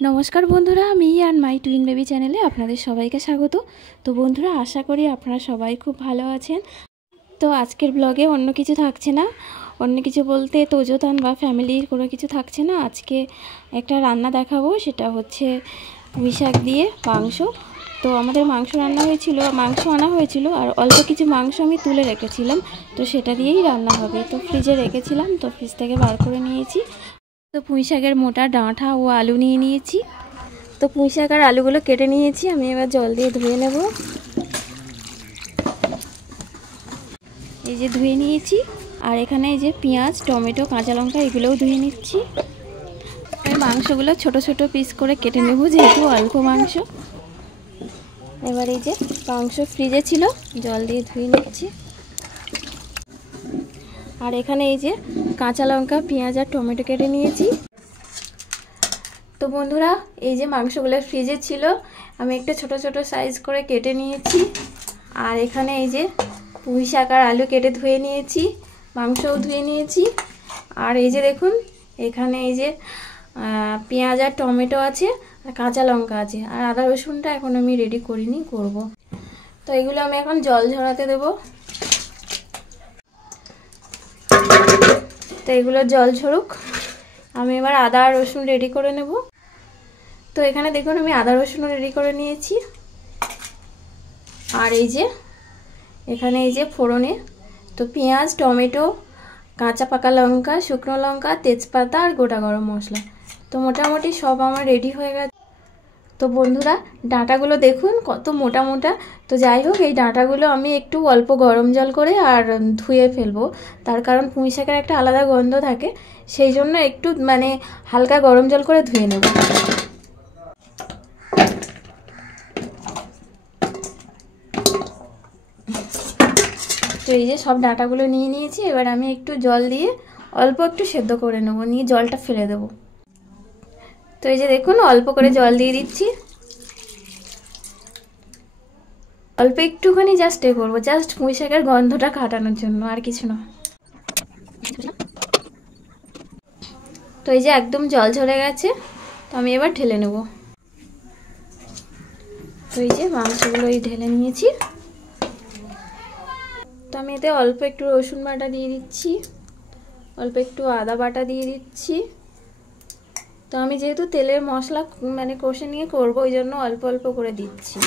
নমস্কার বন্ধুরা, আমি আর মাই টুইন বেবি চ্যানেলে আপনাদের সবাইকে স্বাগত। তো বন্ধুরা, আশা করি আপনারা সবাই খুব ভালো আছেন। তো আজকের ব্লগে অন্য কিছু থাকছে না, অন্য কিছু বলতে তোজোতান বা ফ্যামিলির কোনো কিছু থাকছে না। আজকে একটা রান্না দেখাবো, সেটা হচ্ছে পুঁই শাক দিয়ে মাংস। তো আমাদের মাংস রান্না হয়েছিল, মাংস আনা হয়েছিল, আর অল্প কিছু মাংস আমি তুলে রেখেছিলাম, তো সেটা দিয়েই রান্না হবে। তো ফ্রিজে রেখেছিলাম, তো ফ্রিজ থেকে বার করে নিয়েছি। তো পুঁই শাকের মোটা ডাঁটা ও আলু নিয়ে নিয়েছি। তো পুঁই শাক আর আলুগুলো কেটে নিয়েছি, আমি এবার জল দিয়ে ধুয়ে নেব। এই যে ধুয়ে নিয়েছি, আর এখানে এই যে পেঁয়াজ, টমেটো, কাঁচা লঙ্কা এগুলোও ধুয়ে নিচ্ছি। আমি মাংসগুলো ছোট ছোট পিস করে কেটে নেব, যেহেতু অল্প মাংস। এবার এই যে মাংস ফ্রিজে ছিল, জল দিয়ে ধুয়ে নিচ্ছি। আর এখানে এই যে কাঁচা লঙ্কা, পেঁয়াজ আর টমেটো কেটে নিয়েছি। তো বন্ধুরা, এই যে মাংসগুলো ফ্রিজে ছিল, আমি একটু ছোট ছোট সাইজ করে কেটে নিয়েছি। আর এখানে এই যে পুঁই শাক আর আলু কেটে ধুয়ে নিয়েছি, মাংসও ধুয়ে নিয়েছি। আর এই যে দেখুন, এখানে এই যে পেঁয়াজ আর টমেটো আছে, আর কাঁচা লঙ্কা আছে, আর আদা রসুনটা এখন আমি রেডি করিনি, করব। তো এগুলো আমি এখন জল ঝরাতে দেব। তো এগুলো জল ঝরুক, আমি এবার আদা আর রসুন রেডি করে নেব। তো এখানে দেখুন, আমি আদা রসুনও রেডি করে নিয়েছি। আর এই যে এখানে এই যে ফোড়নে তো পেঁয়াজ, টমেটো, কাঁচা পাকা লঙ্কা, শুকনো লঙ্কা, তেজপাতা আর গোটা গরম মশলা। তো মোটামুটি সব আমার রেডি হয়ে গেছে। তো বন্ধুরা, ডাঁটাগুলো দেখুন কত মোটা মোটা। তো যাই হোক, এই ডাঁটাগুলো আমি একটু অল্প গরম জল করে আর ধুয়ে ফেলবো, তার কারণ পুঁই শাকের একটা আলাদা গন্ধ থাকে, সেই জন্য একটু হালকা গরম জল করে ধুয়ে নেব। তো এই যে সব ডাঁটাগুলো নিয়ে নিয়েছি, এবার আমি একটু জল দিয়ে অল্প একটু সেদ্ধ করে নেবো, নিয়ে জলটা ফেলে দেবো। তো এই যে দেখুন, অল্প করে জল দিয়ে দিচ্ছি, অল্প একটুখানি জাস্ট করবো, জাস্ট পুঁই শাকের গন্ধটা কাটানোর জন্য, আর কিছু না। তো এই যে একদম জল ঝরে গেছে, তো আমি এবার ঢেলে নেব। তো এই যে মাংসগুলো ঢেলে নিয়েছি। তো আমি এতে অল্প একটু রসুন বাটা দিয়ে দিচ্ছি, অল্প একটু আদা বাটা দিয়ে দিচ্ছি। তো আমি যেহেতু তেলের মশলা কষে নিয়ে করবো, ওই জন্য অল্প অল্প করে দিচ্ছি।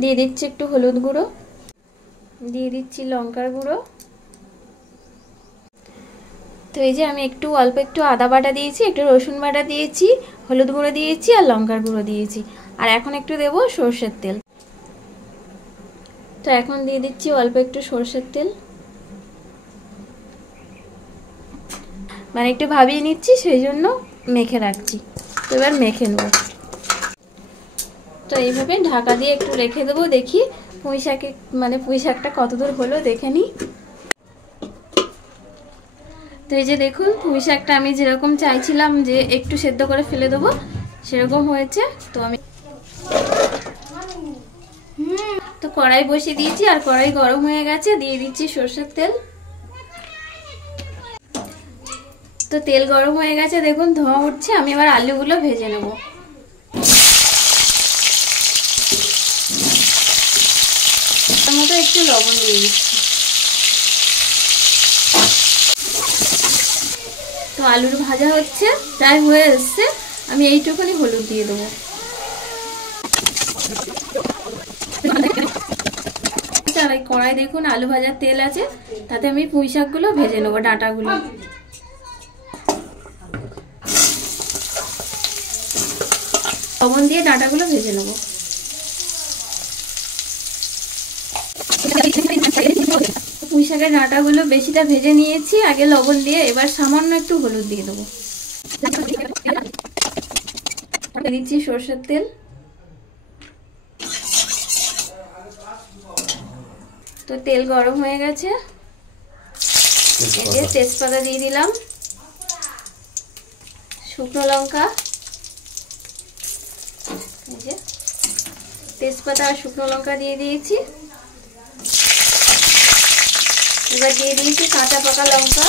দিয়ে দিচ্ছি একটু হলুদ গুঁড়ো, দিয়ে দিচ্ছি লঙ্কার গুঁড়ো। তো এই যে আমি অল্প একটু আদা বাটা দিয়েছি, একটু রসুন বাটা দিয়েছি, হলুদ গুঁড়ো দিয়েছি আর লঙ্কার গুঁড়ো দিয়েছি। আর এখন একটু দেবো সর্ষের তেল। তো এখন দিয়ে দিচ্ছি অল্প একটু সর্ষের তেল, একটু ভাবিয়ে নিচ্ছি, সেই জন্য মেখে রাখছি। তো এবার মেখে নেব। তো এইভাবে ঢাকা দিয়ে একটু রেখে দেবো, দেখি পুঁই শাকটা কতদূর হলো দেখে নিই। তো এই যে দেখুন, পুঁই শাকটা আমি যেরকম চাইছিলাম যে একটু সেদ্ধ করে ফেলে দেবো, সেরকম হয়েছে। তো আমি কড়াই বসিয়ে দিয়েছি, আর কড়াই গরম হয়ে গেছে, দিয়ে দিচ্ছি সর্ষের তেল। তো তেল গরম হয়ে গেছে, দেখুন ধোঁয়া উঠছে, আমি এবার আলুগুলো ভেজে নেব। তার মতো একটু লবণ দিয়ে দিচ্ছি। তো আলুর ভাজা হচ্ছে, প্রায় হয়ে এসছে, আমি এইটুকুনি হলুদ দিয়ে দেবো। কড়াই দেখুন আলু ভাজার তেল আছে, তাতে আমি পুঁই শাকগুলো ভেজে নেবো, ডাঁটাগুলো। লবণ দিয়ে ডাঁটাগুলো ভেজে নেবো। পুঁই শাকের ডাঁটাগুলো বেশিটা ভেজে নিয়েছি আগে লবণ দিয়ে, এবার সামান্য একটু হলুদ দিয়ে দেবো। দিচ্ছি সরষের তেল। তো তেল গরম হয়ে গেছে, এই যে তেজপাতা দিয়ে দিলাম, শুকনো লঙ্কা, এই যে তেজপাতা আর শুকনো লঙ্কা দিয়ে দিয়েছি। এবার দিয়ে দিয়েছি কাঁচা পাকা লঙ্কা,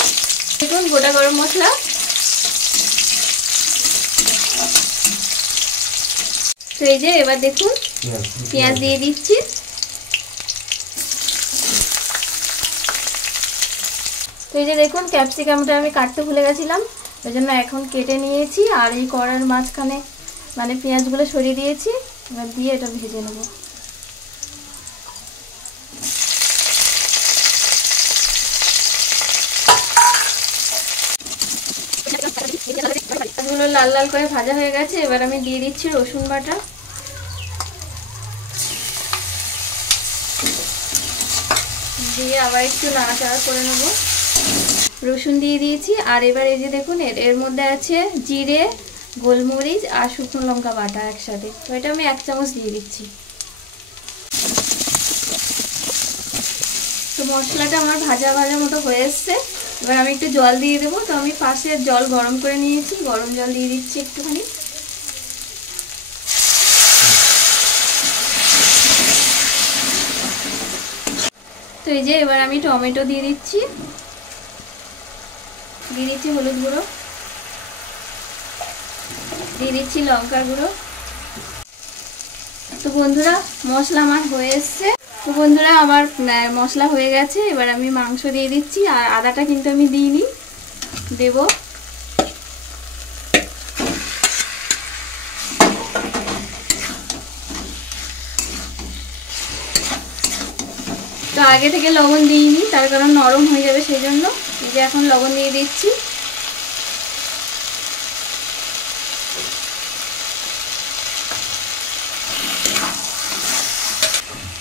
দেখুন গোটা গরম মশলা, তো এই যে এবার দেখুন পেঁয়াজ দিয়ে দিচ্ছি। তো এই যে দেখুন ক্যাপসিকামটা আমি কাটতে ভুলে গেছিলাম, ওই জন্য এখন কেটে নিয়েছি। আর এই কড়ার মাঝখানে মানে পেঁয়াজগুলো সরিয়ে দিয়েছি, এবার দিয়ে এটা ভেজে নেব। পেঁয়াজগুলো লাল লাল করে ভাজা হয়ে গেছে, এবার আমি দিয়ে দিচ্ছি রসুন বাটা। দিয়ে আবার একটু নাড়াচাড়া করে নেব। রসুন দিয়ে দিয়েছি। আর এবার এই যে দেখুন এর মধ্যে আছে জিরে, গোলমরিচ আর শুকনো লঙ্কা বাটা একসাথে, তো এটা আমি 1 চামচ দিয়ে দিচ্ছি। তো মশলাটা আমার ভাজা ভাজা মতো হয়ে এসছে, এবার আমি একটু জল দিয়ে দেবো। তো আমি পাশে জল গরম করে নিয়েছি, গরম জল দিয়ে দিচ্ছি একটুখানি। তো এই যে এবার আমি টমেটো দিয়ে দিচ্ছি, দিয়ে দিচ্ছি হলুদ গুঁড়ো, দিয়ে দিচ্ছি লঙ্কার গুঁড়ো। তো বন্ধুরা মশলা আমার হয়ে এসছে। তো বন্ধুরা আমার মশলা হয়ে গেছে, এবার আমি মাংস দিয়ে দিচ্ছি। আর আদাটা কিন্তু আমি দিইনি, দেব। তো আগে থেকে লবণ দিইনি, তার কারণ নরম হয়ে যাবে সেই জন্য। এই যে এখন লবণ দিয়ে দিচ্ছি।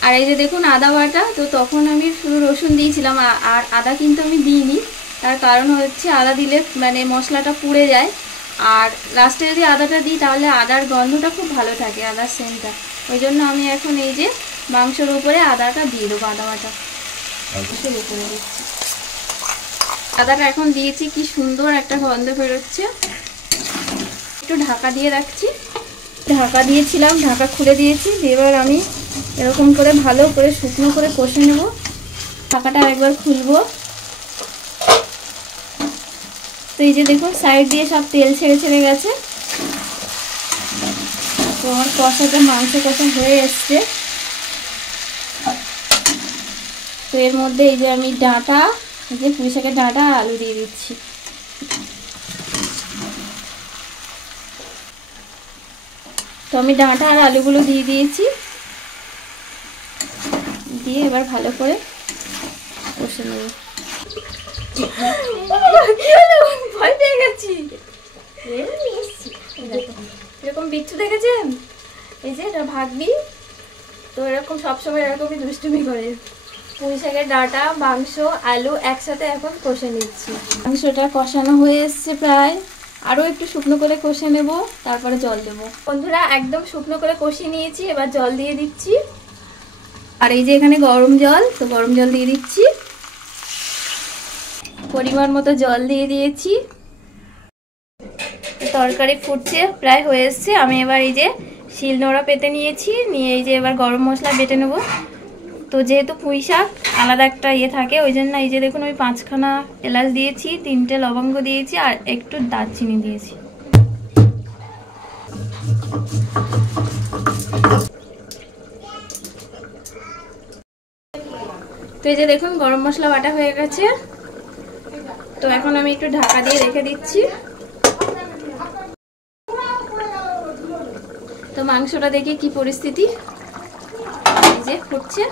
আর এই যে দেখুন আদা বাটা, তো তখন আমি শুধু রসুন দিয়েছিলাম আর আদা কিন্তু আমি দিইনি, তার কারণ হচ্ছে আদা দিলে মানে মশলাটা পুড়ে যায়। আর লাস্টে যদি আদাটা দিই তাহলে আদার গন্ধটা খুব ভালো থাকে, আদার সেন্টটা। ওই জন্য আমি এখন এই যে মাংসের উপরে আদাটা দিয়ে দেবো, আদা বাটা মাংসের উপরে দিচ্ছি। আদাটা এখন দিয়েছি, কি সুন্দর একটা গন্ধ বেরোচ্ছে। একটু ঢাকা দিয়ে রাখছি, ঢাকা দিয়েছিলাম, ঢাকা খুলে দিয়েছি। এবার আমি এরকম করে ভালো করে শুকনো করে কষে নেব। ঢাকাটা একবার খুলবো। তো এই যে দেখুন সাইড দিয়ে সব তেল ছেড়ে ছেড়ে গেছে। তো আমার কষাটা মাংস কষা হয়ে এসছে। তো এর মধ্যে এই যে আমি ডাঁটা, এই যে পুঁই শাকের ডাঁটা আর আলু দিয়ে দিচ্ছি। তো আমি ডাঁটা আর আলুগুলো দিয়ে দিয়েছি, দিয়ে এবার ভালো করে কষে নেব। ভয় পেয়ে গেছি। এরকম বিচ্ছু দেখেছেন, এই যে এটা ভাগবি, তো এরকম সবসময় এরকমই দুষ্টুমি করে। পুঁই শাকের ডাঁটা, মাংস, আলু একসাথে এখন কষে নিচ্ছি। মাংসটা কষানো হয়ে এসছে প্রায়, আরও একটু শুকনো করে কষে নেব, তারপরে জল দেব। বন্ধুরা একদম শুকনো করে কষিয়ে নিয়েছি, এবার জল দিয়ে দিচ্ছি। আর এই যে এখানে গরম জল, তো গরম জল দিয়ে দিচ্ছি। পরিমাণ মতো জল দিয়ে দিয়েছি। তরকারি ফুটছে, প্রায় হয়ে এসছে। আমি এবার এই যে শিলনোড়া পেতে নিয়েছি, নিয়ে এই যে এবার গরম মশলা বেটে নেব। তো যেহেতু পুঁই শাক আলাদা একটা ইয়ে থাকে, ওই জন্য এই যে দেখুন আমি 5খানা এলাচ দিয়েছি, 3টে লবঙ্গ দিয়েছি আর একটু দারচিনি দিয়েছি। তো এই যে দেখুন গরম মশলা বাটা হয়ে গেছে। তো এখন আমি একটু ঢাকা দিয়ে রেখে দিচ্ছি। তো মাংসটা দেখি কি পরিস্থিতি, এই যে ফুটছে।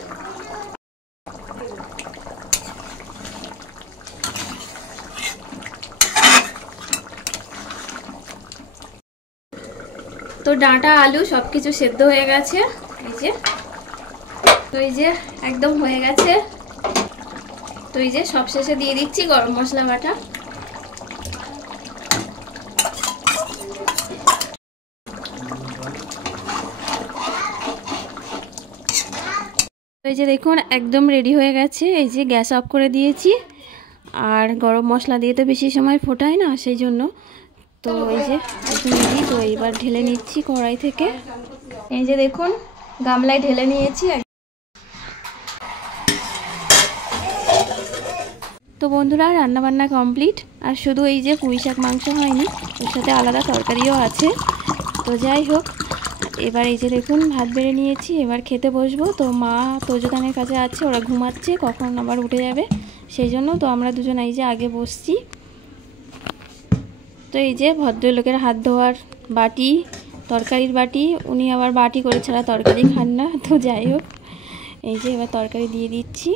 তো ডাঁটা আলু সবকিছু সেদ্ধ হয়ে গেছে, এই যে। তো এই যে একদম হয়ে গেছে। তো এই যে সবশেষে দিয়ে দিচ্ছি গরম মশলা বাটা। এই যে দেখুন একদম রেডি হয়ে গেছে। এই যে গ্যাস অফ করে দিয়েছি। আর গরম মশলা দিয়ে তো বেশি সময় ফোটায় না, সেই জন্য। তো এই যে একদম রেডি। তো এইবার ঢেলে নিচ্ছি কড়াই থেকে। এই যে দেখুন গামলায় ঢেলে নিয়েছি। তো বন্ধুরা রান্নাবান্না কমপ্লিট। আর শুধু এই যে পুঁই শাক মাংস হয়নি, ওর সাথে আলাদা তরকারিও আছে। তো যাই হোক, এবার এই যে দেখুন ভাত বেড়ে নিয়েছি, এবার খেতে বসবো। তো মা তোজদানের কাছে আছে, ওরা ঘুমাচ্ছে, কখন আবার উঠে যাবে সেই জন্য তো আমরা দুজন এই যে আগে বসছি। তো এই যে ভদ্রলোকের হাত ধোয়ার বাটি, তরকারির বাটি, উনি আবার বাটি করে ছাড়া তরকারি খান না। তো যাই হোক, এই যে এবার তরকারি দিয়ে দিচ্ছি।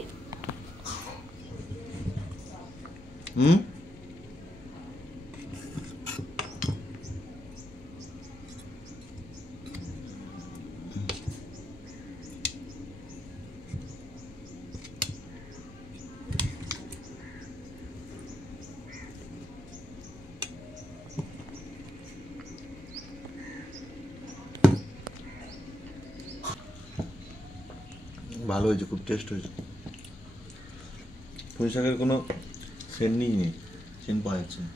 ভালো হয়েছে, খুব টেস্ট হয়েছে। পুঁই শাকের কোনো সেন্ট নেই, সেন্ট পাওয়া যাচ্ছে না।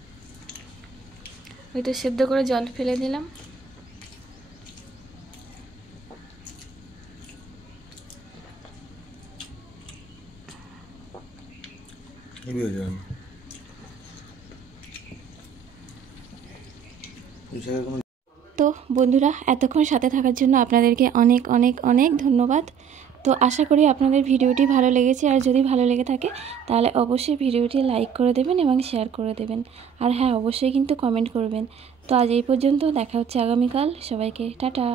ওইটা সেদ্ধ করে জল ফেলে দিলাম। তো বন্ধুরা, এতক্ষণ সাথে থাকার জন্য আপনাদেরকে অনেক অনেক অনেক ধন্যবাদ। তো আশা করি আপনাদের ভিডিওটি ভালো লেগেছে, আর যদি ভালো লেগে থাকে তাহলে অবশ্যই ভিডিওটি লাইক করে দেবেন এবং শেয়ার করে দেবেন। আর হ্যাঁ, অবশ্যই কিন্তু কমেন্ট করবেন। তো আজ এই পর্যন্ত, দেখা হচ্ছে আগামীকাল। সবাইকে টাটা।